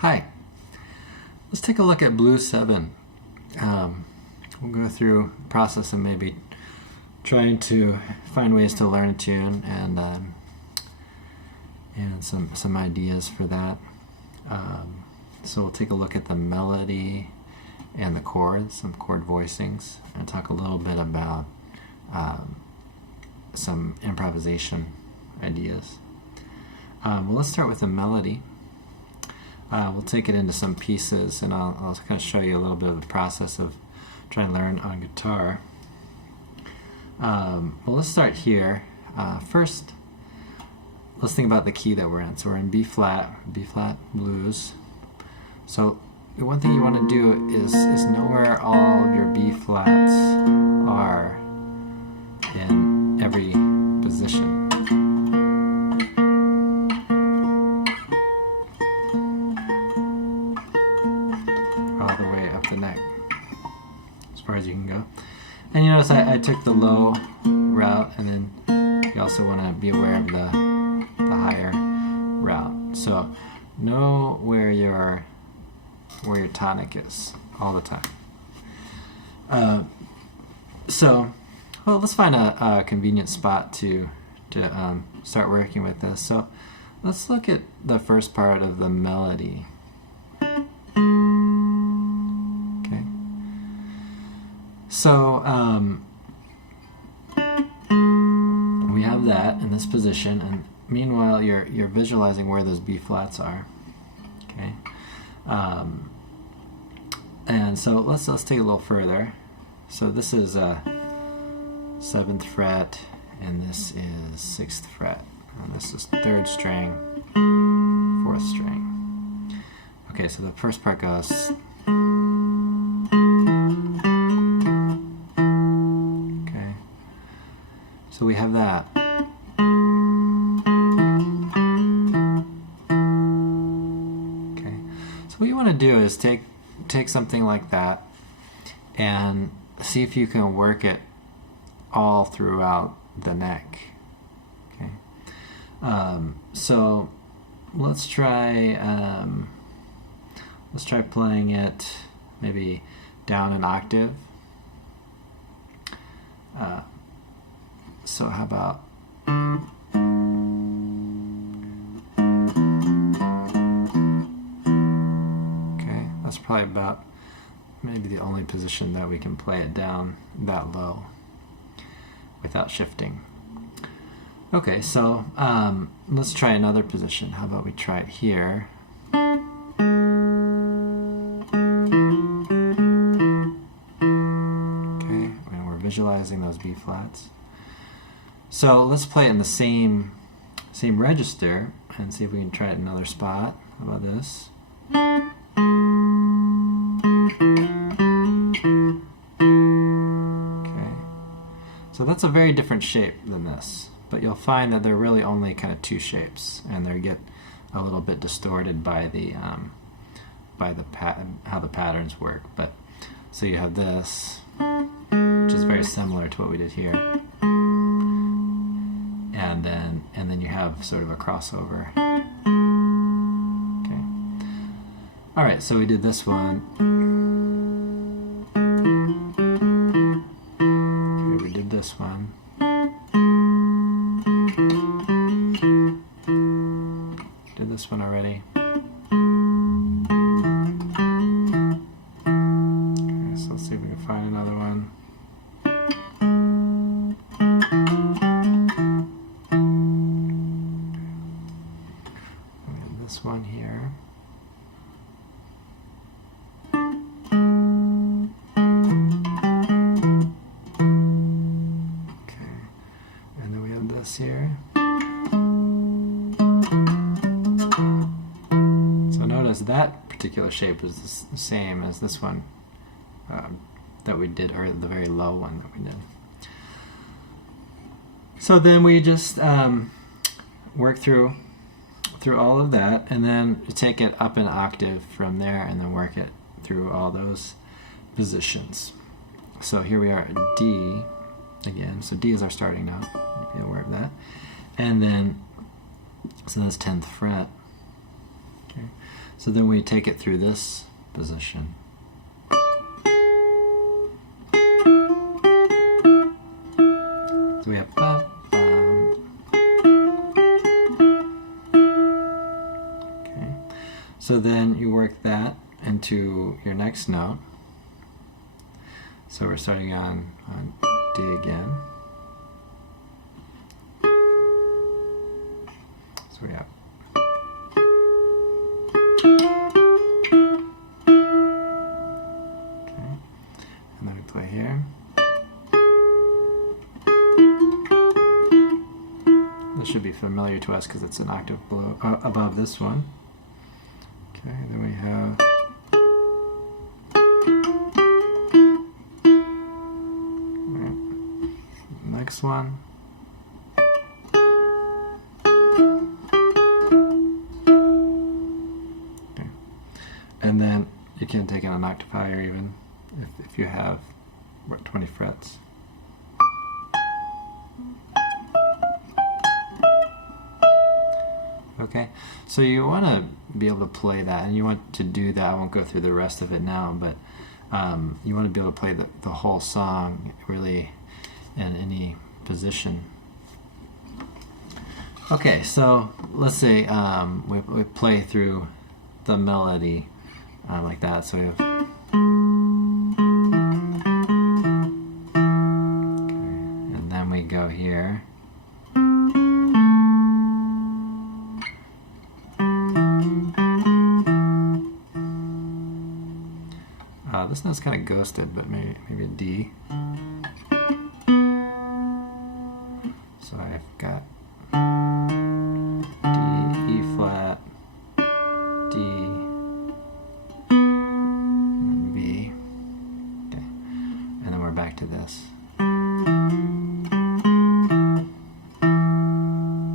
Hi, let's take a look at Blues 7. We'll go through the process of maybe trying to find ways to learn a tune and some ideas for that. So we'll take a look at the melody and the chords, some chord voicings, and talk a little bit about some improvisation ideas. Well, let's start with the melody. We'll take it into some pieces, and I'll kind of show you a little bit of the process of trying to learn on guitar. Well, let's start here. First, let's think about the key that we're in. So we're in B flat blues. So one thing you want to do is know where all of your B flats are in every position. All the way up the neck, as far as you can go. And you notice I took the low route, and then you also want to be aware of the higher route. So know where your tonic is all the time. Well, let's find a convenient spot to start working with this. So let's look at the first part of the melody. Okay. So we have that in this position, and meanwhile you're visualizing where those B flats are. Okay. And so let's take a little further. So this is a 7th fret, and this is 6th fret, and this is 3rd string, 4th string. Okay, so the first part goes. Okay, so we have that. Okay, so what you want to do is take something like that and see if you can work it all throughout the neck. Okay, so let's try playing it maybe down an octave. So how about that's probably about maybe the only position that we can play it down that low without shifting. Okay, so let's try another position. How about we try it here? Okay, and we're visualizing those B flats. So let's play it in the same register and see if we can try it in another spot. How about this? So that's a very different shape than this, but you'll find that they're really only kind of two shapes, and they get a little bit distorted by how the patterns work. But so you have this, which is very similar to what we did here, and then you have sort of a crossover. Okay. All right, so we did this one. This one. Did this one already. Okay, so let's see if we can find another one. We have this one here. Here. So notice that particular shape is the same as this one that we did, or the very low one that we did. So then we just work through all of that, and then take it up an octave from there, and then work it through all those positions. So here we are at D again. So D is our starting note. Be aware of that. And then, so that's 10th fret. Okay. So then we take it through this position. So we have ba, ba. Okay. So then you work that into your next note. So we're starting on D again. So we have okay, and then we play here. This should be familiar to us because it's an octave below, above this one. Okay, then we have next one. Okay. And then you can take in an octave higher even if you have 20 frets. Okay, so you want to be able to play that, and you want to do that. I won't go through the rest of it now, but you want to be able to play the whole song really in any position. Okay, so let's say we play through the melody like that. So we have okay, and then we go here. This note's kind of ghosted, but maybe a D. So I've got D, E flat, D, and then B. Okay, and then we're back to this.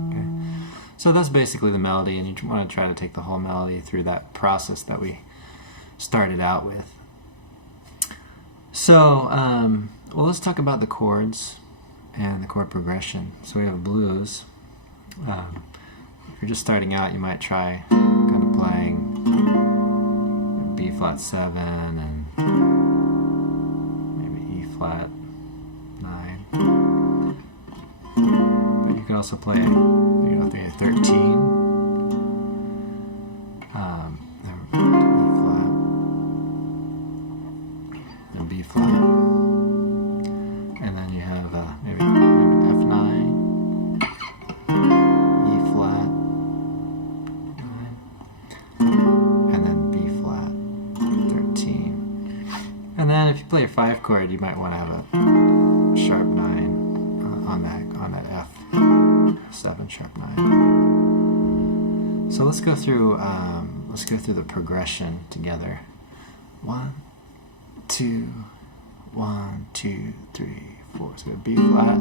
Okay, so that's basically the melody, and you want to try to take the whole melody through that process that we started out with. So, well, let's talk about the chords and the chord progression. So we have blues. If you're just starting out, you might try kind of playing B flat 7 and maybe E flat 9. But you could also play, you know, 13. B flat, and then you have maybe an F9, E flat 9, and then B flat 13. And then if you play your 5 chord, you might want to have a sharp 9 on that F7 sharp 9. So let's go through the progression together. 1, 2, 1, 2, 3, 4. So we have B flat,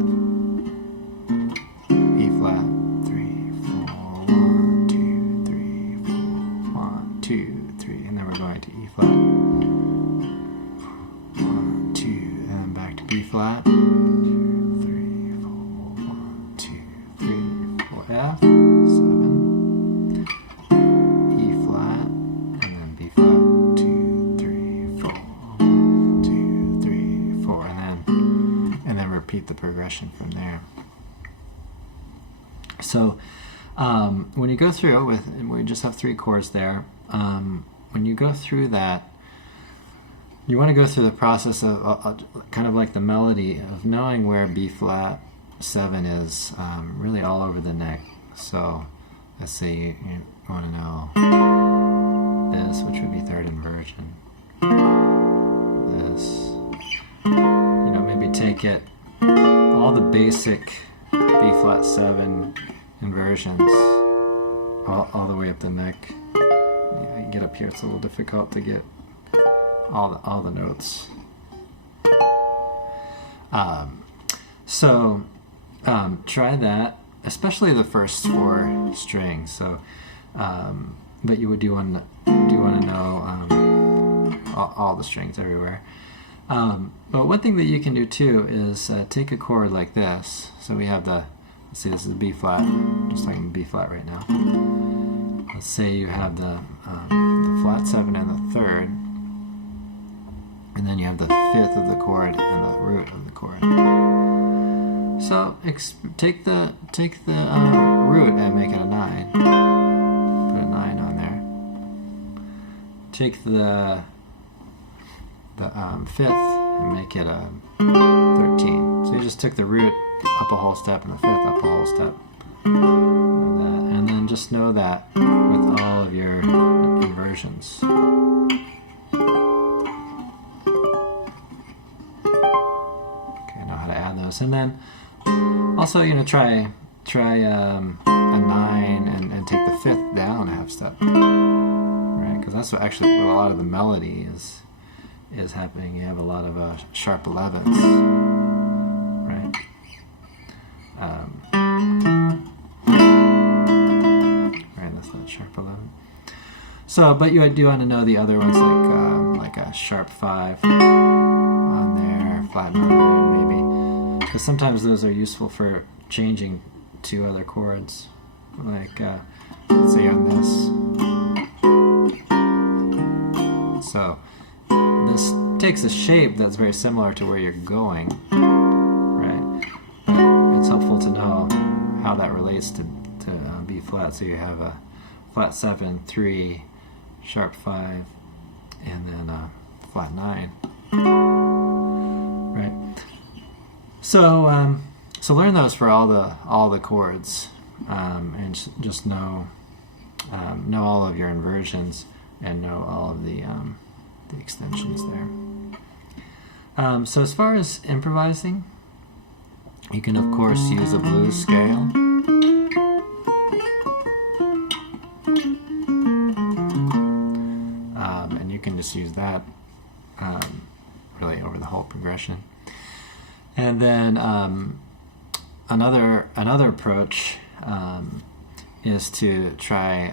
E flat, 3, 4, 1, 2, 3, 4, 1, 2, 3, and then we're going to E flat, 1, 2, and then back to B flat, 2, 3, 4, 1, 2, 3, 4, F, 7, E flat, and then B flat. Repeat the progression from there. So when you go through we just have 3 chords there. When you go through that, you want to go through the process of kind of like the melody of knowing where B flat 7 is really all over the neck. So let's say you want to know this, which would be 3rd inversion. This, you know, maybe take it all the basic B flat 7 inversions all the way up the neck. Yeah, you get up here, it's a little difficult to get all the notes. Try that, especially the first 4 strings. So, but you do want to know all the strings everywhere. But one thing that you can do too is take a chord like this. So we have let's see, this is B flat. I'm just talking B flat right now. let's say you have the flat 7 and the 3rd, and then you have the 5th of the chord and the root of the chord. So take the root and make it a 9. Put a 9 on there. Take the 5th and make it a 13. So you just took the root up a whole step and the 5th up a whole step. And then just know that with all of your inversions. Okay, know how to add those. And then also, try a 9 and take the 5th down a half step. Right? Because that's actually what a lot of the melody is happening. You have a lot of sharp 11s, right? Right, that's not sharp 11. So, but you do want to know the other ones, like a sharp 5 on there, flat 9 maybe, because sometimes those are useful for changing to other chords, like let's say on this. So this takes a shape that's very similar to where you're going, right? But it's helpful to know how that relates to B flat. So you have a flat 7, 3, sharp 5, and then flat 9, right? So so learn those for all the chords, and just know all of your inversions and know all of the extensions there. So as far as improvising, you can of course use a blues scale. And you can just use that really over the whole progression. And then another approach is to try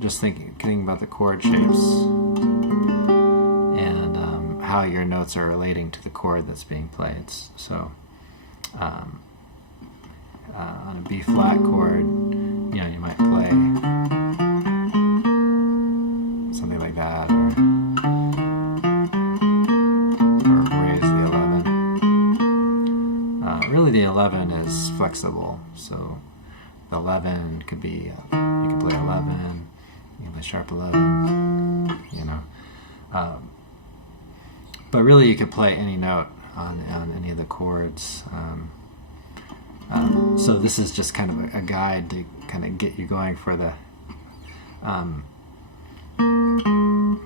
just thinking about the chord shapes and how your notes are relating to the chord that's being played. So on a B flat chord, you might play something like that, or raise the 11. Really, the 11 is flexible. So the 11 could be you can play 11. You can play sharp 11, but really you could play any note on any of the chords. So this is just kind of a guide to kind of get you going for the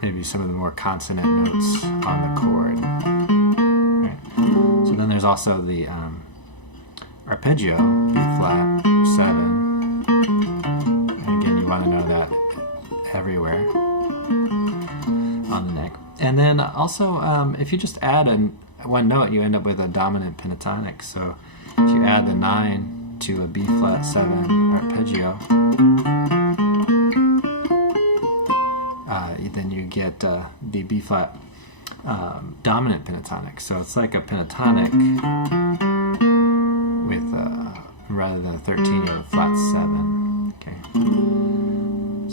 maybe some of the more consonant notes on the chord. Right. So then there's also the arpeggio, B flat 7. And again, you want to know that everywhere on the neck. And then also, if you just add one note, you end up with a dominant pentatonic. So if you add the 9 to a B flat 7 arpeggio, then you get the B flat dominant pentatonic. So it's like a pentatonic with rather than a 13, you have a flat 7. Okay.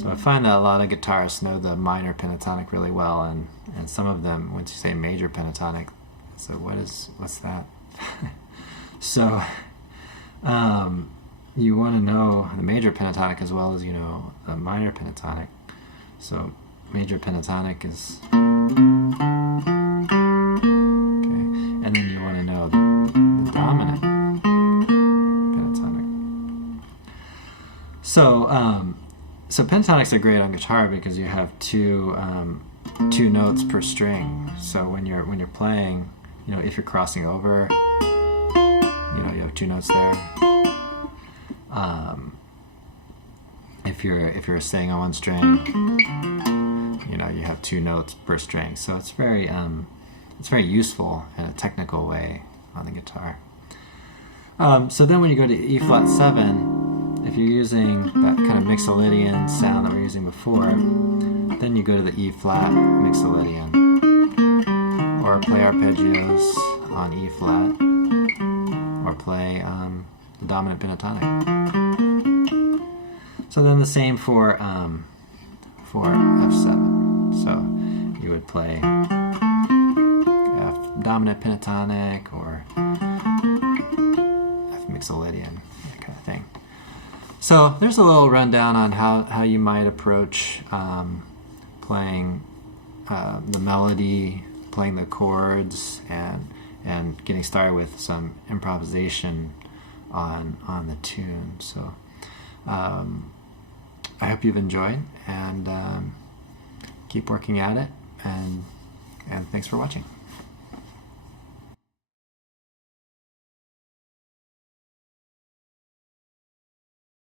So I find that a lot of guitarists know the minor pentatonic really well, and some of them, once you say major pentatonic, so what's that? So you want to know the major pentatonic as well as the minor pentatonic. So major pentatonic is okay, and then you want to know the dominant pentatonic. So so pentatonics are great on guitar because you have two notes per string. So when you're playing, if you're crossing over, you have 2 notes there. If you're staying on one string, you have 2 notes per string. So it's very useful in a technical way on the guitar. So then when you go to E flat 7, if you're using that kind of mixolydian sound that we were using before, then you go to the E flat mixolydian, or play arpeggios on E flat, or play the dominant pentatonic. So then the same for F7. So you would play F dominant pentatonic or F mixolydian, that kind of thing. So there's a little rundown on how you might approach playing the melody, playing the chords, and getting started with some improvisation on the tune. So I hope you've enjoyed, and keep working at it, and thanks for watching.